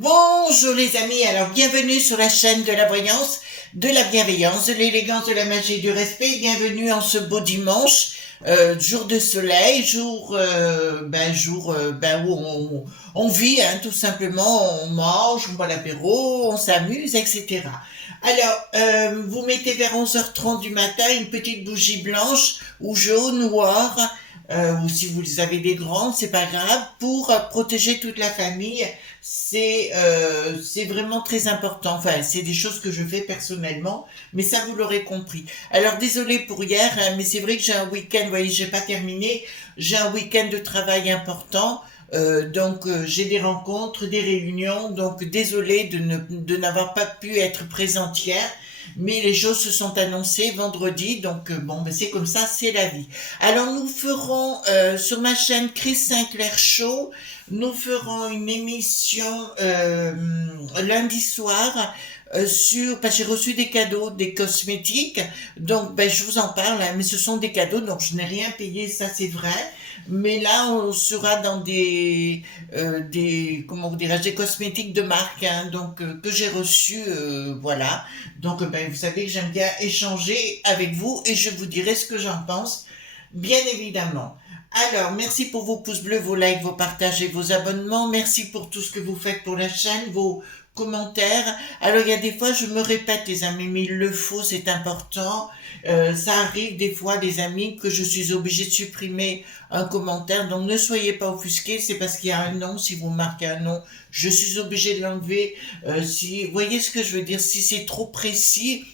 Bonjour les amis, alors bienvenue sur la chaîne de la voyance, de la bienveillance, de l'élégance, de la magie et du respect. Bienvenue en ce beau dimanche, jour de soleil, où on vit, hein, tout simplement, on mange, on boit l'apéro, on s'amuse, etc. Alors, vous mettez vers 11h30 du matin une petite bougie blanche ou jaune, noire, ou si vous avez des grandes, c'est pas grave, pour protéger toute la famille. C'est vraiment très important. Enfin, c'est des choses que je fais personnellement, mais ça vous l'aurez compris. Alors désolé pour hier, hein, mais c'est vrai que j'ai un week-end. Vous voyez, j'ai pas terminé. J'ai un week-end de travail important. J'ai des rencontres, des réunions, donc désolé de n'avoir pas pu être présente hier, mais les choses se sont annoncées vendredi, donc bon, ben c'est comme ça, c'est la vie. Alors nous ferons sur ma chaîne Chris Sinclair Show, nous ferons une émission lundi soir parce que j'ai reçu des cadeaux, des cosmétiques, donc ben je vous en parle, hein, mais ce sont des cadeaux, donc je n'ai rien payé, ça c'est vrai. Mais là, on sera dans comment vous dirais-je, des cosmétiques de marque, hein, donc que j'ai reçus, voilà. Donc, ben, vous savez que j'aime bien échanger avec vous et je vous dirai ce que j'en pense, bien évidemment. Alors, merci pour vos pouces bleus, vos likes, vos partages et vos abonnements. Merci pour tout ce que vous faites pour la chaîne, vos commentaires. Alors, il y a des fois, je me répète, les amis, mais il le faut, c'est important. Ça arrive des fois, des amis, que je suis obligée de supprimer un commentaire. Donc, ne soyez pas offusqués, c'est parce qu'il y a un nom. Si vous marquez un nom, je suis obligée de l'enlever. Si, vous voyez ce que je veux dire? Si c'est trop précis,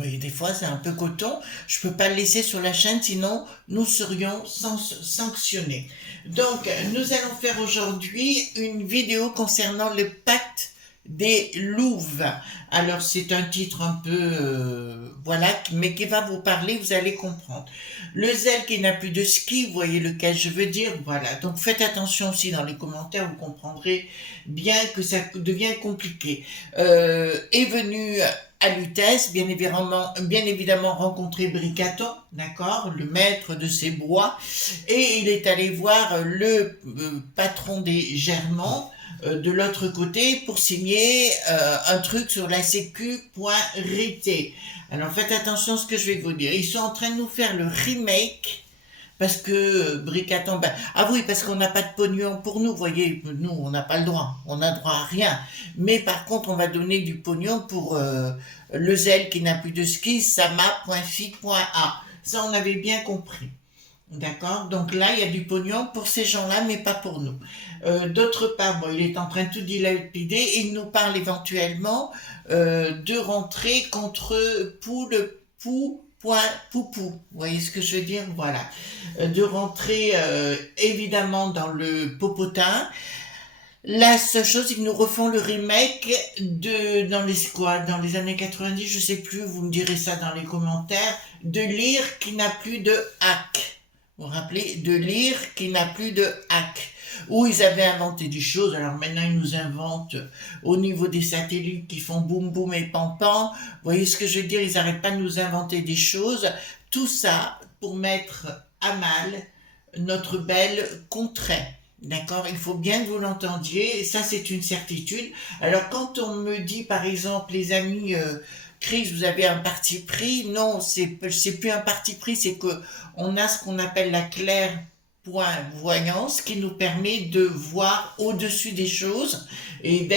oui, des fois c'est un peu coton, je peux pas le laisser sur la chaîne, sinon nous serions sanctionnés. Donc nous allons faire aujourd'hui une vidéo concernant le pacte des louves. Alors c'est un titre un peu, voilà, mais qui va vous parler, vous allez comprendre. Le zèle qui n'a plus de ski, vous voyez lequel je veux dire, voilà. Donc faites attention aussi dans les commentaires, vous comprendrez bien que ça devient compliqué. Est venu à Lutèce, bien évidemment rencontré Bricaton, d'accord, le maître de ces bois, et il est allé voir le patron des Germans de l'autre côté pour signer un truc sur la sécu.rt. Alors faites attention à ce que je vais vous dire. Ils sont en train de nous faire le remake parce que Bricaton, ah oui, parce qu'on n'a pas de pognon pour nous, vous voyez, nous, on n'a pas le droit, on n'a droit à rien. Mais par contre, on va donner du pognon pour le zèle qui n'a plus de ski, sama.fi.a. Ça, on avait bien compris. D'accord. Donc là, il y a du pognon pour ces gens-là, mais pas pour nous. D'autre part, bon, il est en train de tout dilapider et il nous parle éventuellement de rentrer contre Poupou. Vous voyez ce que je veux dire? Voilà. De rentrer évidemment dans le popotin. La seule chose, ils nous refont le remake dans les années 90, je sais plus, vous me direz ça dans les commentaires, de Lire qui n'a plus de hack. Vous vous rappelez? De Lire qui n'a plus de hack. Où ils avaient inventé des choses, alors maintenant ils nous inventent au niveau des satellites qui font boum boum et pam pam. Vous voyez ce que je veux dire? Ils n'arrêtent pas de nous inventer des choses. Tout ça pour mettre à mal notre belle contrée. D'accord, il faut bien que vous l'entendiez, ça c'est une certitude. Alors quand on me dit par exemple, les amis, Chris, vous avez un parti pris, non, c'est plus un parti pris, c'est que on a ce qu'on appelle la clairvoyance qui nous permet de voir au-dessus des choses et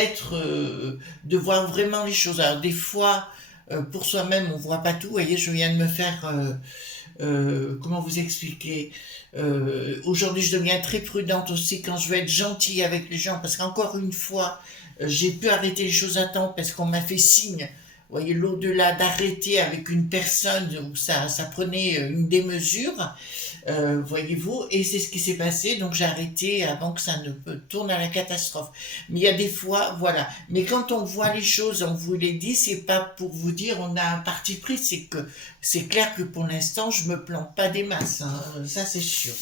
de voir vraiment les choses. Alors des fois, pour soi-même, on voit pas tout. Vous voyez, je viens de me faire comment vous expliquer, aujourd'hui je deviens très prudente aussi quand je veux être gentille avec les gens parce qu'encore une fois j'ai pu arrêter les choses à temps parce qu'on m'a fait signe, vous voyez, l'au-delà d'arrêter avec une personne où ça prenait une démesure, voyez-vous, et c'est ce qui s'est passé, donc j'ai arrêté avant que ça ne tourne à la catastrophe. Mais il y a des fois, voilà. Mais quand on voit les choses, on vous les dit, c'est pas pour vous dire on a un parti pris, c'est que c'est clair que pour l'instant je me plante pas des masses, hein, ça c'est sûr.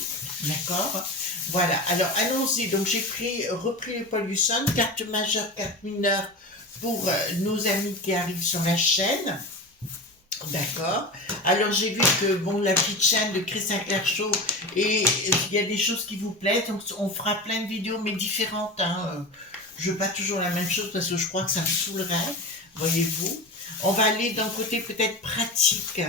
D'accord? Voilà, alors allons-y, donc repris les Paul Husson, carte majeure, carte mineure pour nos amis qui arrivent sur la chaîne. D'accord. Alors j'ai vu que bon, la petite chaîne de Chris Sinclair Show, et il y a des choses qui vous plaisent, donc on fera plein de vidéos mais différentes, hein. je veux pas toujours la même chose parce que je crois que ça me saoulerait, voyez-vous. On va aller d'un côté peut-être pratique,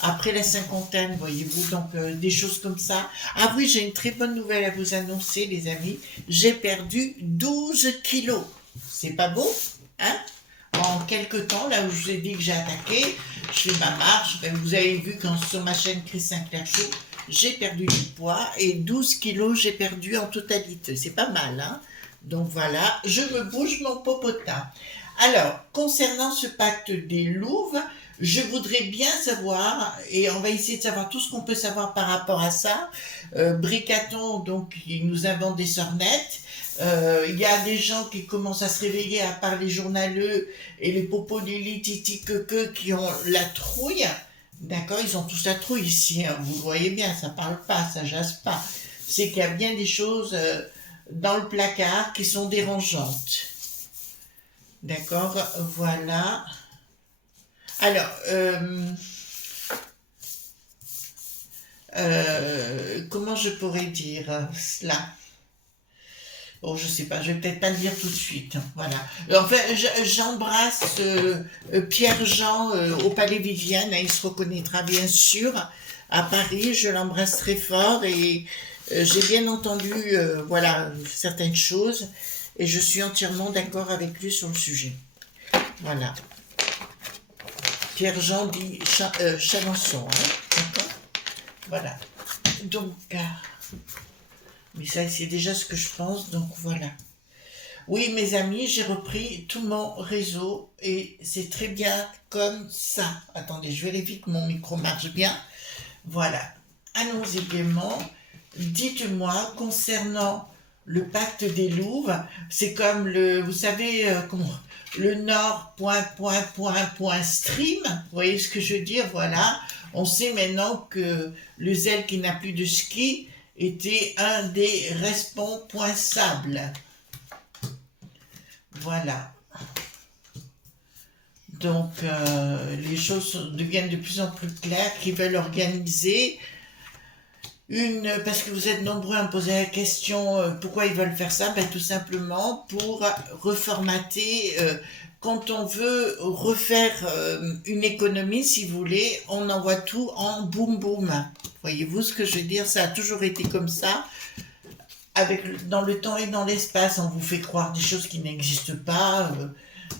après la cinquantaine, voyez-vous, donc des choses comme ça. Ah oui, j'ai une très bonne nouvelle à vous annoncer, les amis. J'ai perdu 12 kilos. C'est pas beau, hein? En quelques temps, là où je vous ai dit que j'ai attaqué, je fais ma marche. Ben, vous avez vu quand sur ma chaîne Chris Sinclair Show, j'ai perdu du poids et 12 kilos j'ai perdu en totalité. C'est pas mal, hein? Donc voilà, je me bouge mon popotin. Alors, concernant ce pacte des louves, je voudrais bien savoir, et on va essayer de savoir tout ce qu'on peut savoir par rapport à ça. Bricaton, donc, il nous invente des sornettes. Il y a des gens qui commencent à se réveiller à part les journaleux et les popos Lili, Titi, que qui ont la trouille. D'accord, ils ont tous la trouille ici, hein, vous le voyez bien, ça parle pas, ça jase pas. C'est qu'il y a bien des choses dans le placard qui sont dérangeantes. D'accord, voilà. Alors, comment je pourrais dire cela? Bon, je sais pas, je vais peut-être pas le dire tout de suite. Voilà. Enfin, j'embrasse Pierre-Jean au Palais Vivienne. Hein, il se reconnaîtra bien sûr à Paris. Je l'embrasse très fort et j'ai bien entendu voilà certaines choses et je suis entièrement d'accord avec lui sur le sujet. Voilà. Pierre-Jean dit Chalençon. Hein, d'accord. Voilà. Donc. Mais ça, c'est déjà ce que je pense, donc voilà. Oui, mes amis, j'ai repris tout mon réseau et c'est très bien comme ça. Attendez, je vérifie que mon micro marche bien. Voilà. Allons-y gaiement. Dites-moi, concernant le pacte des louves, c'est comme vous savez, le nord, stream. Vous voyez ce que je veux dire? Voilà. On sait maintenant que le zèle qui n'a plus de ski était un des responsables. Voilà. Donc, les choses deviennent de plus en plus claires, qu'ils veulent organiser parce que vous êtes nombreux à me poser la question, pourquoi ils veulent faire ça? Ben, tout simplement pour reformater, quand on veut refaire une économie, si vous voulez, on envoie tout en boum boum. Voyez-vous ce que je veux dire? Ça a toujours été comme ça. Dans le temps et dans l'espace, on vous fait croire des choses qui n'existent pas.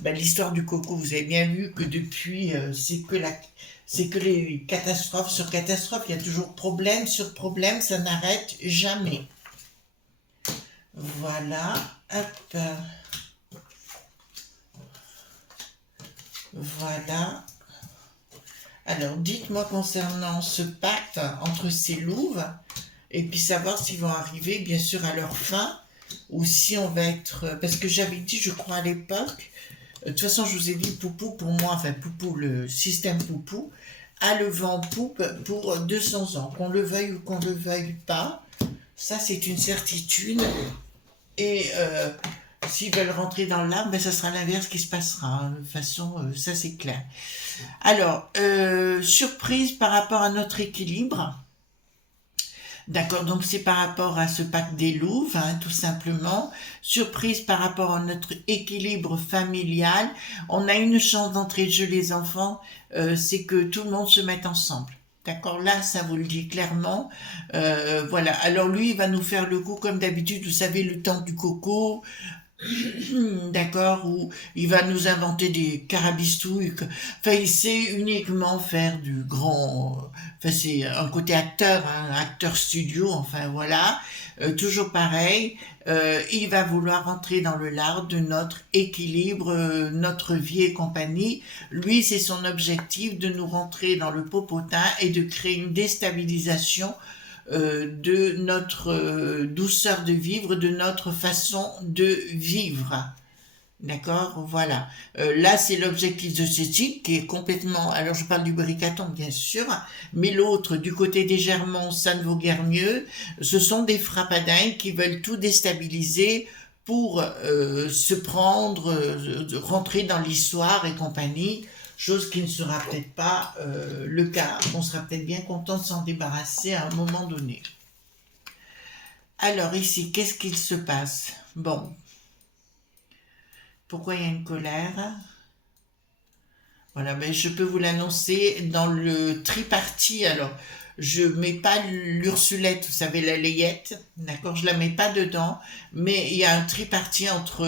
Ben, l'histoire du coco, vous avez bien vu que depuis, c'est que les catastrophes sur catastrophes, il y a toujours problème sur problème, ça n'arrête jamais. Voilà, hop. Voilà. Alors, dites-moi concernant ce pacte entre ces louves, et puis savoir s'ils vont arriver, bien sûr, à leur fin, ou si on va être... Parce que j'avais dit, je crois, à l'époque, de toute façon, je vous ai dit, Poupou, pour moi, enfin, Poupou, le système Poupou, a le vent poupe pour 200 ans. Qu'on le veuille ou qu'on ne le veuille pas, ça, c'est une certitude. Et s'ils veulent rentrer dans l'arbre, ben, ça sera l'inverse qui se passera. Hein. De toute façon, ça, c'est clair. Alors, surprise par rapport à notre équilibre. D'accord, donc c'est par rapport à ce pacte des louves, hein, tout simplement. Surprise par rapport à notre équilibre familial. On a une chance d'entrée de jeu, les enfants, c'est que tout le monde se mette ensemble. D'accord, là, ça vous le dit clairement. Voilà, alors lui, il va nous faire le coup comme d'habitude, vous savez, le temps du coco, d'accord, où il va nous inventer des carabistouilles. Enfin, il sait uniquement faire du grand... Enfin, c'est un côté acteur, hein, acteur studio, enfin voilà. Toujours pareil, il va vouloir entrer dans le lard de notre équilibre, notre vie et compagnie. Lui, c'est son objectif de nous rentrer dans le popotin et de créer une déstabilisation de notre douceur de vivre, de notre façon de vivre. D'accord, voilà. Là, c'est l'objectif de ce type qui est complètement... Alors, je parle du bricaton, bien sûr, mais l'autre, du côté des Germans, ça ne vaut guère mieux. Ce sont des frappadins qui veulent tout déstabiliser pour se prendre, rentrer dans l'histoire et compagnie, chose qui ne sera peut-être pas le cas. On sera peut-être bien content de s'en débarrasser à un moment donné. Alors, ici, qu'est-ce qu'il se passe? Bon... Pourquoi il y a une colère? Voilà, ben je peux vous l'annoncer dans le tripartie. Alors, je mets pas l'Ursulette, vous savez, la layette, d'accord? Je la mets pas dedans, mais il y a un tripartie entre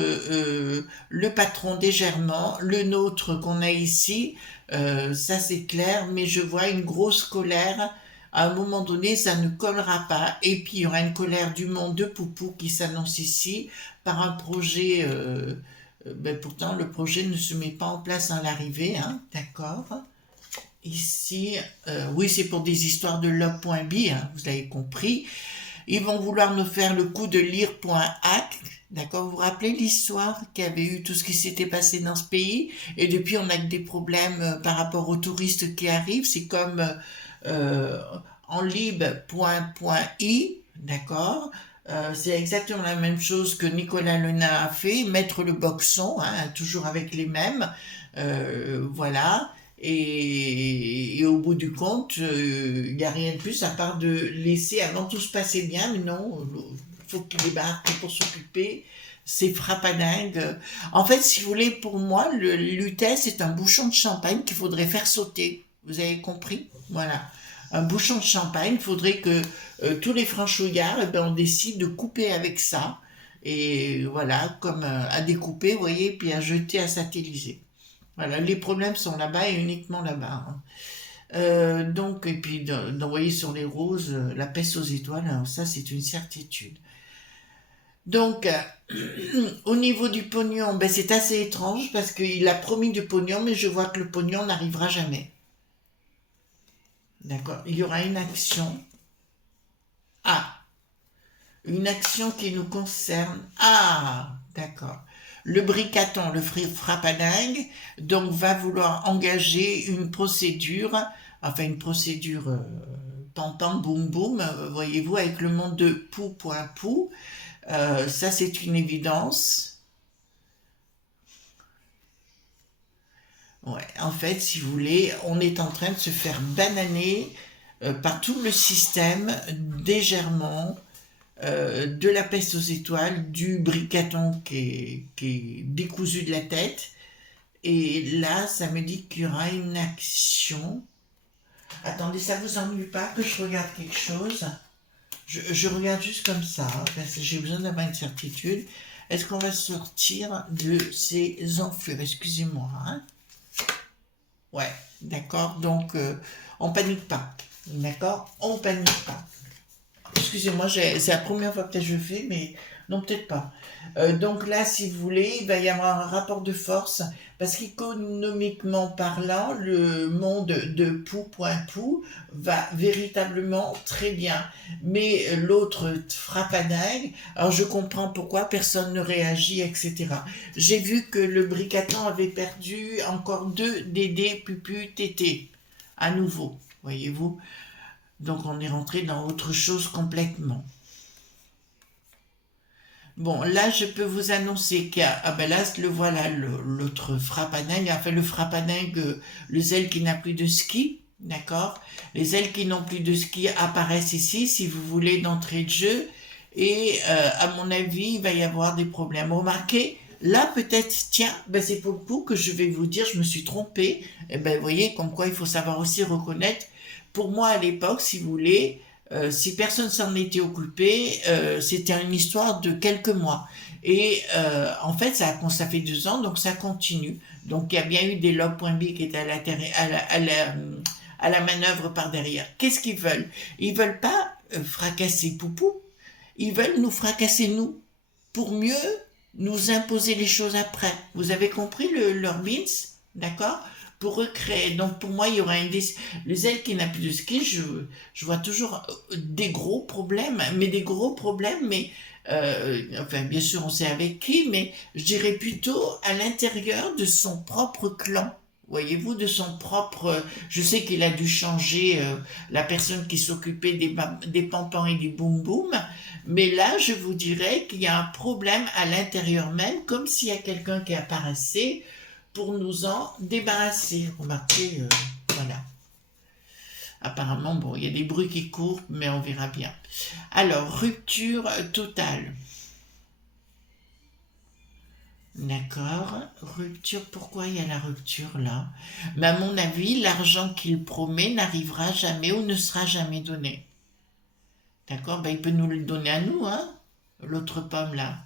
le patron des Germains, le nôtre qu'on a ici, ça c'est clair, mais je vois une grosse colère. À un moment donné, ça ne collera pas. Et puis, il y aura une colère du monde de Poupou qui s'annonce ici par un projet. Ben, pourtant, le projet ne se met pas en place à l'arrivée, hein, d'accord. Ici, oui, c'est pour des histoires de love.b, hein, vous avez compris. Ils vont vouloir nous faire le coup de lire.hack, d'accord. Vous vous rappelez l'histoire qu'il y avait eu tout ce qui s'était passé dans ce pays, et depuis on a que des problèmes par rapport aux touristes qui arrivent. C'est comme euh, enlib.i, d'accord. C'est exactement la même chose que Nicolas Lena a fait, mettre le boxon, hein, toujours avec les mêmes, voilà. Et au bout du compte, il n'y a rien de plus à part de laisser, avant tout se passait bien, mais non, il faut qu'il débarque pour s'occuper. C'est frappadingue. En fait, si vous voulez, pour moi, le lutein, c'est un bouchon de champagne qu'il faudrait faire sauter. Vous avez compris? Voilà. Un bouchon de champagne, il faudrait que tous les franchouillards, eh ben, on décide de couper avec ça. Et voilà, comme à découper, vous voyez, puis à jeter, à satelliser. Voilà, les problèmes sont là-bas et uniquement là-bas, hein. Donc, et puis d'envoyer sur les roses la peste aux étoiles, alors ça c'est une certitude. Donc, au niveau du pognon, ben, c'est assez étrange parce qu'il a promis du pognon, mais je vois que le pognon n'arrivera jamais. D'accord? Il y aura une action. Ah, une action qui nous concerne. Ah, d'accord. Le bricaton, le frappadingue, donc va vouloir engager une procédure, enfin une procédure pam pam boum boum, voyez-vous, avec le monde de pou.pou. Ça c'est une évidence. Ouais, en fait, si vous voulez, on est en train de se faire bananer par tout le système des Germans, de la peste aux étoiles, du bricaton qui est décousu de la tête. Et là, ça me dit qu'il y aura une action. Attendez, ça vous ennuie pas que je regarde quelque chose? Je regarde juste comme ça, hein, parce que j'ai besoin d'avoir une certitude. Est-ce qu'on va sortir de ces enflures? Excusez-moi, hein. Ouais, d'accord. Donc, on panique pas. D'accord? On panique pas. Excusez-moi, c'est la première fois que je fais, mais non, peut-être pas. Donc là, si vous voulez, il va y avoir un rapport de force, parce qu'économiquement parlant, le monde de pou.pou va véritablement très bien. Mais l'autre frappadingue, alors je comprends pourquoi personne ne réagit, etc. J'ai vu que le bricaton avait perdu encore 2 DD pupu tété, à nouveau, voyez-vous. Donc on est rentré dans autre chose complètement. Bon, là, je peux vous annoncer qu'il y a... Ah ben là, le voilà, l'autre frappadingue. Enfin, le frappadingue, le zèle qui n'a plus de ski, d'accord? Les ailes qui n'ont plus de ski apparaissent ici, si vous voulez, d'entrée de jeu. Et à mon avis, il va y avoir des problèmes. Remarquez, là, peut-être, tiens, ben c'est pour le coup que je vais vous dire, je me suis trompée. Et ben, vous voyez, comme quoi il faut savoir aussi reconnaître. Pour moi, à l'époque, si vous voulez, si personne s'en était occupé, c'était une histoire de quelques mois. Et en fait, ça fait 2 ans, donc ça continue. Donc il y a bien eu des log.b qui étaient à la manœuvre par derrière. Qu'est-ce qu'ils veulent? Ils veulent pas fracasser Poupou, ils veulent nous fracasser nous, pour mieux nous imposer les choses après. Vous avez compris leur bins? D'accord? Pour recréer. Donc pour moi, il y aura les ailes qui n'a plus de ski, je vois toujours des gros problèmes, mais enfin bien sûr on sait avec qui, mais je dirais plutôt à l'intérieur de son propre clan. Voyez-vous, de son propre... Je sais qu'il a dû changer la personne qui s'occupait des pampans et des boum boum, mais là, je vous dirais qu'il y a un problème à l'intérieur même, comme s'il y a quelqu'un qui apparaissait pour nous en débarrasser. Remarquez, voilà. Apparemment, bon, il y a des bruits qui courent, mais on verra bien. Alors, rupture totale. D'accord. Rupture, pourquoi il y a la rupture là? Mais à mon avis, l'argent qu'il promet n'arrivera jamais ou ne sera jamais donné. D'accord? Ben, il peut nous le donner à nous, hein? L'autre pomme là.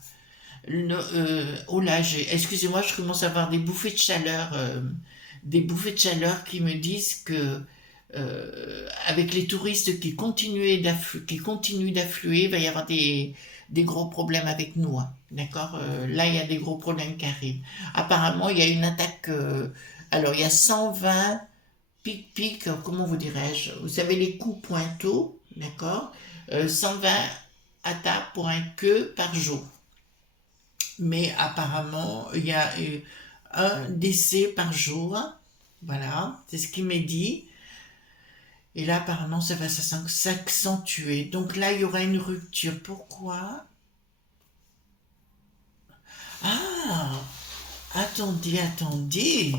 Oh là, excusez-moi, je commence à avoir des bouffées de chaleur, qui me disent que avec les touristes qui continuent d'affluer, il va y avoir des gros problèmes avec nous, hein. D'accord? Là, il y a des gros problèmes qui arrivent. Apparemment, il y a une attaque. Alors, il y a 120 pic-pic, comment vous dirais-je? Vous savez, les coups pointaux, d'accord? 120 attaques pour un queue par jour. Mais apparemment, il y a un décès par jour. Voilà, c'est ce qui m'est dit. Et là, apparemment, ça va s'accentuer. Donc là, il y aura une rupture. Pourquoi? Ah, attendez, attendez.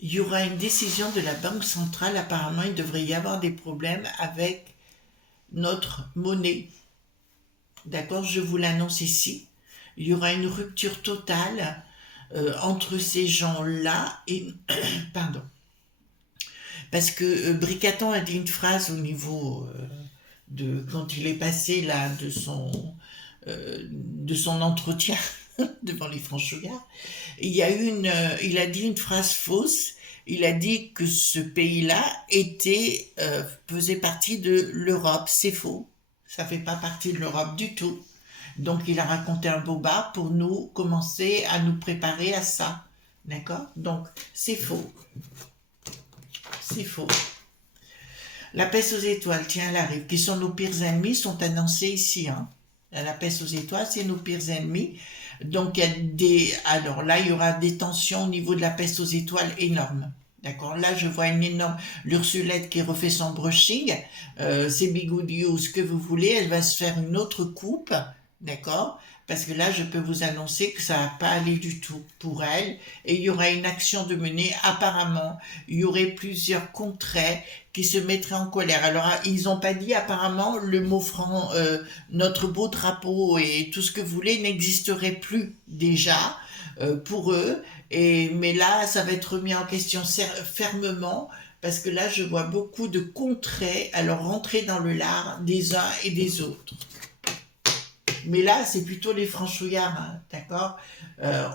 Il y aura une décision de la Banque centrale. Apparemment, il devrait y avoir des problèmes avec notre monnaie. D'accord, je vous l'annonce ici. Il y aura une rupture totale entre ces gens-là et... Pardon. Parce que Bricaton a dit une phrase au niveau de... Quand il est passé là de son entretien devant les franchouillards, il a dit une phrase fausse. Il a dit que ce pays-là faisait partie de l'Europe. C'est faux. Ça fait pas partie de l'Europe du tout. Donc il a raconté un boba pour nous commencer à nous préparer à ça. D'accord? Donc c'est faux. C'est faux. La peste aux étoiles, tiens, elle arrive. Qui sont nos pires ennemis, sont annoncés ici. Hein. La peste aux étoiles, c'est nos pires ennemis. Donc, alors là, il y aura des tensions au niveau de la peste aux étoiles énormes. D'accord? Là, je vois une énorme... L'Ursulette qui refait son brushing, ses bigoudis ou ce que vous voulez, elle va se faire une autre coupe. D'accord? Parce que là, je peux vous annoncer que ça va pas aller du tout pour elle. Et il y aura une action de mener. Apparemment, il y aurait plusieurs contrées qui se mettraient en colère. Alors, ils n'ont pas dit apparemment le mot franc, notre beau drapeau et tout ce que vous voulez n'existerait plus déjà pour eux. Mais là, ça va être remis en question fermement. Parce que là, je vois beaucoup de contrées alors rentrer dans le lard des uns et des autres. Mais là, c'est plutôt les franchouillards, hein, d'accord?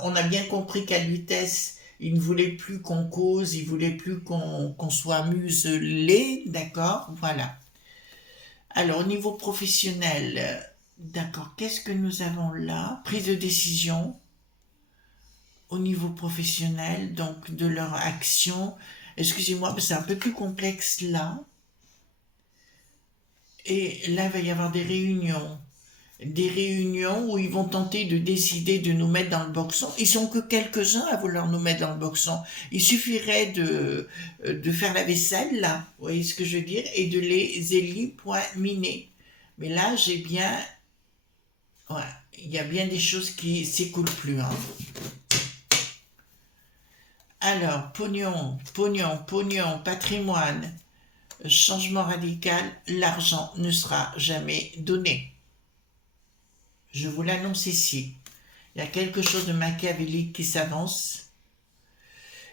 On a bien compris qu'à Lutèce, il ne voulait plus qu'on cause, il ne voulait plus qu'on soit muselé, d'accord? Voilà. Alors, au niveau professionnel, d'accord, qu'est-ce que nous avons là? Prise de décision au niveau professionnel, donc de leur action. Excusez-moi, mais c'est un peu plus complexe là. Et là, il va y avoir des réunions où ils vont tenter de décider de nous mettre dans le boxon. Ils sont que quelques-uns à vouloir nous mettre dans le boxon. Il suffirait de faire la vaisselle, là, vous voyez ce que je veux dire, et de les éliminer. Mais là, ouais, il y a bien des choses qui s'écoulent plus, hein. Alors, pognon, pognon, pognon, patrimoine, changement radical, l'argent ne sera jamais donné. Je vous l'annonce ici. Il y a quelque chose de machiavélique qui s'avance.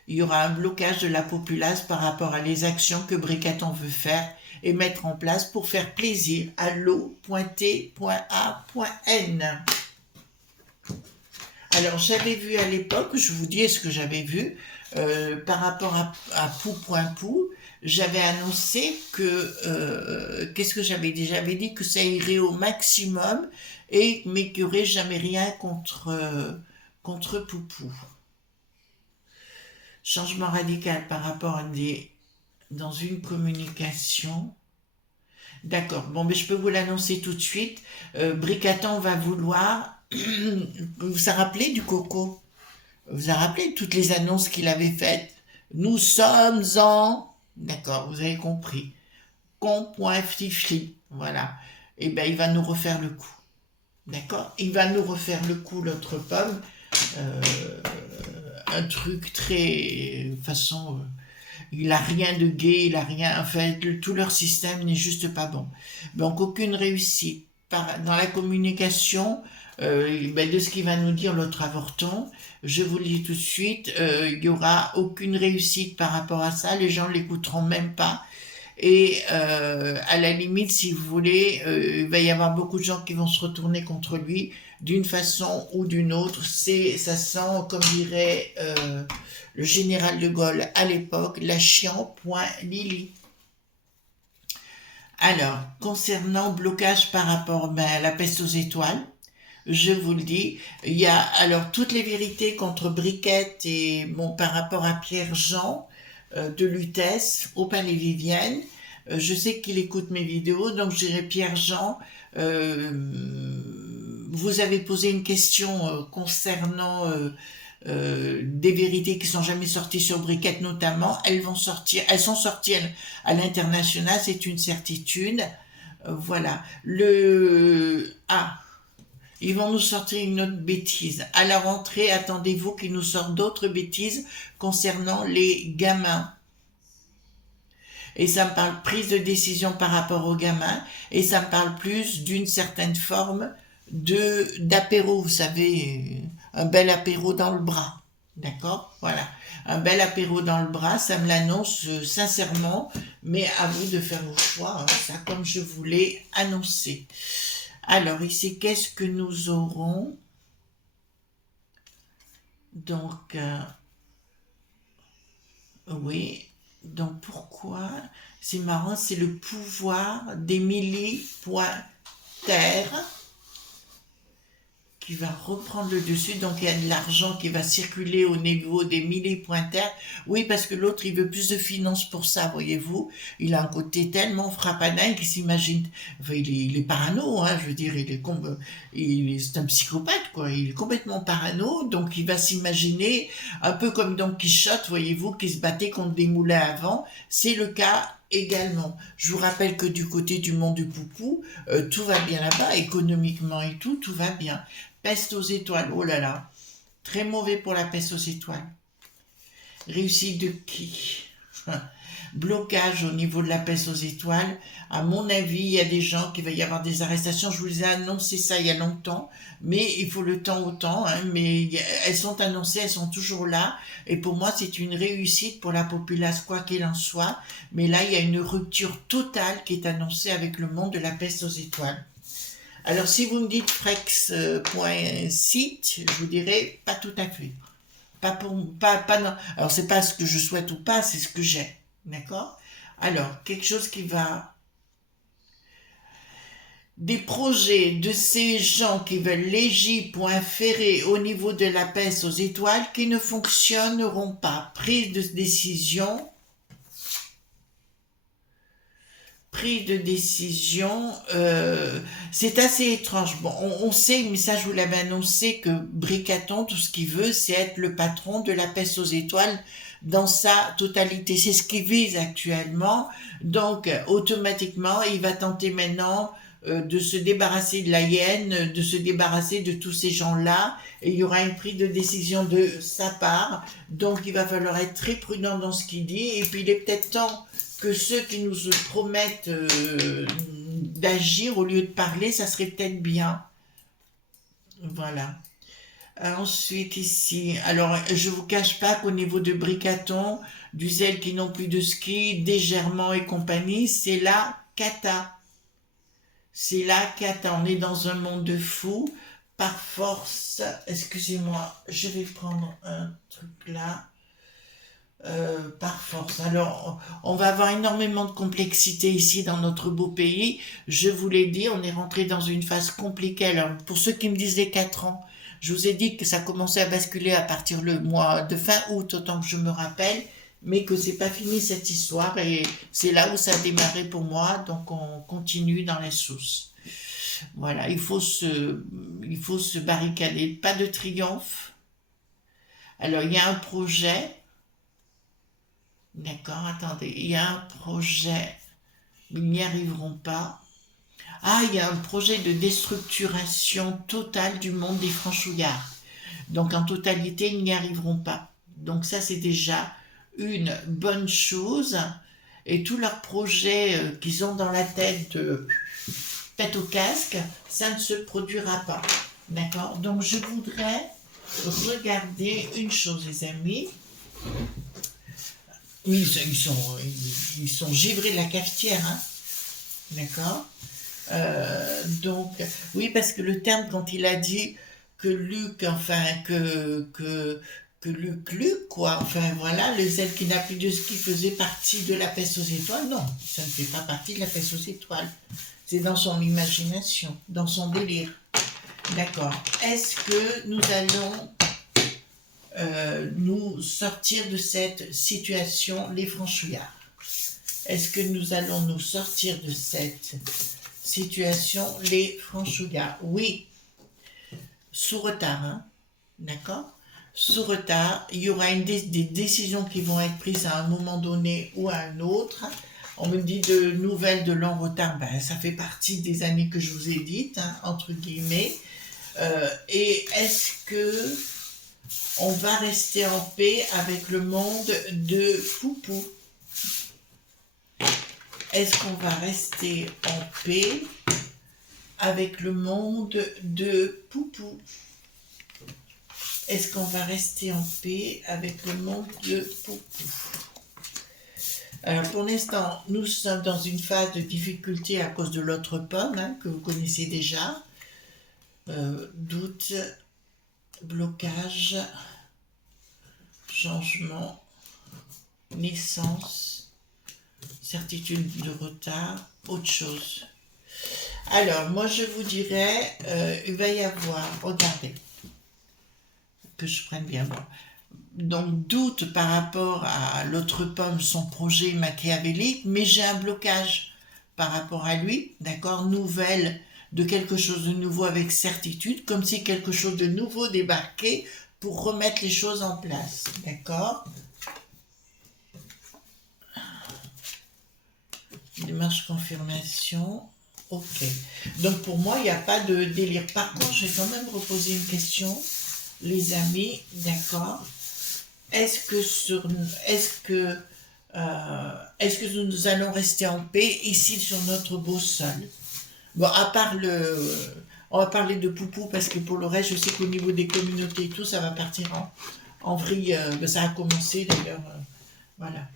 Il y aura un blocage de la populace par rapport à les actions que Bricaton veut faire et mettre en place pour faire plaisir à l'O.T.A.N. Alors, j'avais vu à l'époque, je vous dis ce que j'avais vu, par rapport à Pou.Pou, j'avais annoncé que, qu'est-ce que j'avais dit? J'avais dit que ça irait au maximum, mais qu'il n'y aurait jamais rien contre Poupou. Changement radical par rapport dans une communication. D'accord, bon, mais je peux vous l'annoncer tout de suite. Bricaton va vouloir... Vous vous rappelez du coco? Vous vous rappelez toutes les annonces qu'il avait faites? Nous sommes en... D'accord, vous avez compris. Con.fifli, voilà. Et bien, il va nous refaire le coup. D'accord? Il va nous refaire le coup, l'autre pomme. Un truc très... façon... il a rien de gai, il a rien... Enfin, tout leur système n'est juste pas bon. Donc, aucune réussite. Dans la communication, ben, de ce qu'il va nous dire l'autre avorton. Je vous le dis tout de suite, il n'y aura aucune réussite par rapport à ça, les gens l'écouteront même pas. Et à la limite, si vous voulez, il va y avoir beaucoup de gens qui vont se retourner contre lui d'une façon ou d'une autre. Ça sent, comme dirait le général de Gaulle à l'époque, la chiant point Lily. Alors, concernant blocage par rapport à la peste aux étoiles, je vous le dis, il y a alors toutes les vérités contre Briquette et bon par rapport à Pierre-Jean de Lutèce au Palais Vivienne. Je sais qu'il écoute mes vidéos, donc je dirais Pierre-Jean, vous avez posé une question concernant des vérités qui sont jamais sorties sur Briquette notamment. Elles sont sorties à l'international, c'est une certitude. Voilà. Ils vont nous sortir une autre bêtise. À la rentrée, attendez-vous qu'ils nous sortent d'autres bêtises concernant les gamins. Et ça me parle prise de décision par rapport aux gamins. Et ça me parle plus d'une certaine forme d'apéro. Vous savez, un bel apéro dans le bras. D'accord? Voilà. Un bel apéro dans le bras, ça me l'annonce sincèrement. Mais à vous de faire vos choix. Hein, ça, comme je vous l'ai annoncé. Alors, ici, qu'est-ce que nous aurons? Donc, oui. Donc, pourquoi? C'est marrant, c'est le pouvoir d'Émilie Pointer qui va reprendre le dessus. Donc, il y a de l'argent qui va circuler au niveau d'Émilie Pointer. Oui, parce que l'autre, il veut plus de finances pour ça, voyez-vous. Il a un côté tellement frappanaire qu'il s'imagine... Enfin, il est parano, hein, je veux dire, c'est un psychopathe, quoi. Il est complètement parano, donc il va s'imaginer un peu comme Don Quichotte, voyez-vous, qui se battait contre des moulins à vent. C'est le cas également. Je vous rappelle que du côté du monde du Poupou, tout va bien là-bas, économiquement et tout va bien. Peste aux étoiles, oh là là, très mauvais pour la peste aux étoiles. Réussite de qui? Blocage au niveau de la peste aux étoiles. À mon avis, il y a des gens qui va y avoir des arrestations. Je vous ai annoncé ça il y a longtemps, mais il faut le temps au temps. Hein, mais elles sont annoncées, elles sont toujours là. Et pour moi, c'est une réussite pour la populace, quoi qu'il en soit. Mais là, il y a une rupture totale qui est annoncée avec le monde de la peste aux étoiles. Alors, si vous me dites frex.site, je vous dirai pas tout à fait. Pas non. Alors, c'est pas ce que je souhaite ou pas, c'est ce que j'ai. D'accord? Alors, quelque chose qui va... Des projets de ces gens qui veulent légi.ferré au niveau de la peste aux étoiles qui ne fonctionneront pas. Prise de décision. C'est assez étrange. Bon, on sait, mais ça je vous l'avais annoncé, que Bricaton, tout ce qu'il veut, c'est être le patron de la peste aux étoiles dans sa totalité. C'est ce qu'il vise actuellement. Donc, automatiquement, il va tenter maintenant de se débarrasser de la hyène, de se débarrasser de tous ces gens-là, et il y aura une prise de décision de sa part. Donc, il va falloir être très prudent dans ce qu'il dit, et puis il est peut-être temps que ceux qui nous promettent d'agir au lieu de parler, ça serait peut-être bien. Voilà. Ensuite, ici, alors je vous cache pas qu'au niveau de Bricaton, du zèle qui n'ont plus de ski, des Germains et compagnie, c'est la cata. C'est la cata. On est dans un monde de fous. Par force, excusez-moi, je vais prendre un truc là. Par force. Alors, on va avoir énormément de complexité ici dans notre beau pays. Je vous l'ai dit, on est rentré dans une phase compliquée. Alors, pour ceux qui me disent les 4 ans, je vous ai dit que ça commençait à basculer à partir le mois de fin août, autant que je me rappelle, mais que c'est pas fini cette histoire et c'est là où ça a démarré pour moi. Donc, on continue dans la sauce. Voilà, il faut se barricader. Pas de triomphe. Alors, il y a un projet. D'accord, attendez, il y a un projet, ils n'y arriveront pas. Ah, il y a un projet de déstructuration totale du monde des franchouillards. Donc en totalité, ils n'y arriveront pas. Donc ça, c'est déjà une bonne chose. Et tous leurs projets qu'ils ont dans la tête, tête au casque, ça ne se produira pas. D'accord? Donc je voudrais regarder une chose, les amis. Oui, ils sont givrés de la cafetière, hein? D'accord? Donc, oui, parce que le terme, quand il a dit que Luc, enfin, que Luc, quoi, enfin, voilà, le zèle qui n'a plus de ski faisait partie de la peste aux étoiles, non, ça ne fait pas partie de la peste aux étoiles. C'est dans son imagination, dans son délire. D'accord. Est-ce que nous allons nous sortir de cette situation, les franchouillards? Est-ce que nous allons nous sortir de cette situation, les franchouillards? Oui, sous retard, hein? D'accord? Sous retard, il y aura des décisions qui vont être prises à un moment donné ou à un autre. On me dit de nouvelles de long retard, ben, ça fait partie des années que je vous ai dites, hein, entre guillemets. Et est-ce que on va rester en paix avec le monde de Poupou? Est-ce qu'on va rester en paix avec le monde de Poupou? Est-ce qu'on va rester en paix avec le monde de Poupou? Alors pour l'instant, nous sommes dans une phase de difficulté à cause de l'autre pomme, hein, que vous connaissez déjà. Doute, blocage, changement, naissance, certitude de retard, autre chose. Alors, moi je vous dirais, il va y avoir, regardez, que je prenne bien moi. Donc, doute par rapport à l'autre pomme, son projet machiavélique, mais j'ai un blocage par rapport à lui, d'accord? Nouvelle de quelque chose de nouveau avec certitude, comme si quelque chose de nouveau débarquait pour remettre les choses en place, d'accord? Démarche confirmation. Ok. Donc pour moi, il n'y a pas de délire. Par contre, je vais quand même reposer une question, les amis, d'accord? Est-ce que est-ce que nous allons rester en paix ici sur notre beau sol? Bon, à part on va parler de Poupou parce que pour le reste, je sais qu'au niveau des communautés et tout, ça va partir en vrille. Ben, ça a commencé d'ailleurs. Voilà.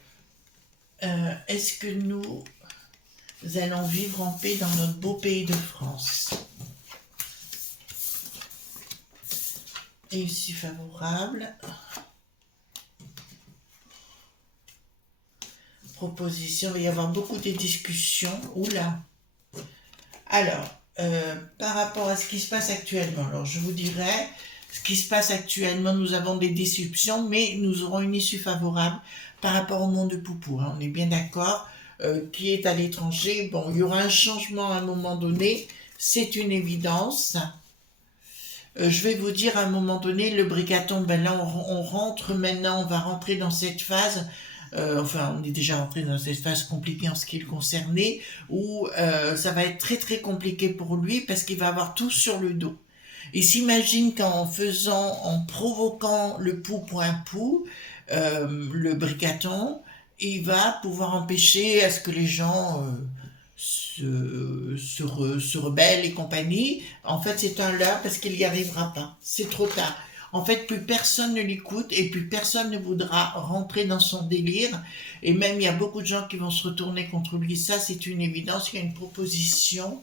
Est-ce que nous allons vivre en paix dans notre beau pays de France? Et ici favorable. Proposition, il va y avoir beaucoup de discussions. Oula. Alors, par rapport à ce qui se passe actuellement, alors je vous dirais, ce qui se passe actuellement, nous avons des déceptions, mais nous aurons une issue favorable par rapport au monde de Poupou, hein, on est bien d'accord, qui est à l'étranger. Bon, il y aura un changement à un moment donné, c'est une évidence. Je vais vous dire à un moment donné, le brigaton, ben là on rentre maintenant, on va rentrer dans cette phase. Enfin, on est déjà rentré dans cette phase compliquée en ce qui le concernait, où ça va être très très compliqué pour lui parce qu'il va avoir tout sur le dos. Il s'imagine en provoquant le pou point pou, le brigaton, il va pouvoir empêcher à ce que les gens se rebellent et compagnie. En fait, c'est un leurre parce qu'il n'y arrivera pas. C'est trop tard. En fait, plus personne ne l'écoute et plus personne ne voudra rentrer dans son délire. Et même, il y a beaucoup de gens qui vont se retourner contre lui. Ça, c'est une évidence. Il y a une proposition.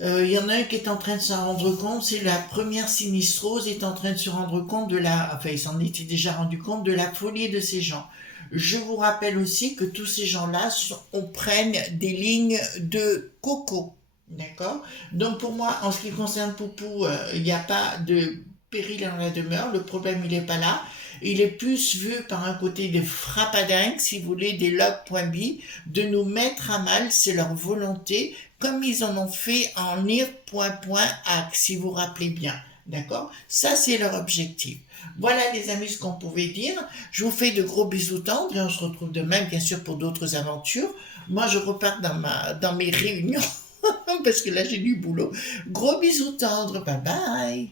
Il y en a un qui est en train de s'en rendre compte. C'est la première sinistrose est en train de se rendre compte de la... Enfin, il s'en était déjà rendu compte de la folie de ces gens. Je vous rappelle aussi que tous ces gens-là, on prenne des lignes de coco. D'accord? Donc pour moi, en ce qui concerne Poupou, il n'y a pas de péril dans la demeure. Le problème, il n'est pas là. Il est plus vu par un côté des frappadingues, si vous voulez, des log.bi, de nous mettre à mal, c'est leur volonté, comme ils en ont fait en ir.hack, si vous vous rappelez bien. D'accord? Ça, c'est leur objectif. Voilà, les amis, ce qu'on pouvait dire. Je vous fais de gros bisous tendres et on se retrouve demain, bien sûr, pour d'autres aventures. Moi, je repars dans mes réunions parce que là, j'ai du boulot. Gros bisous tendres. Bye bye.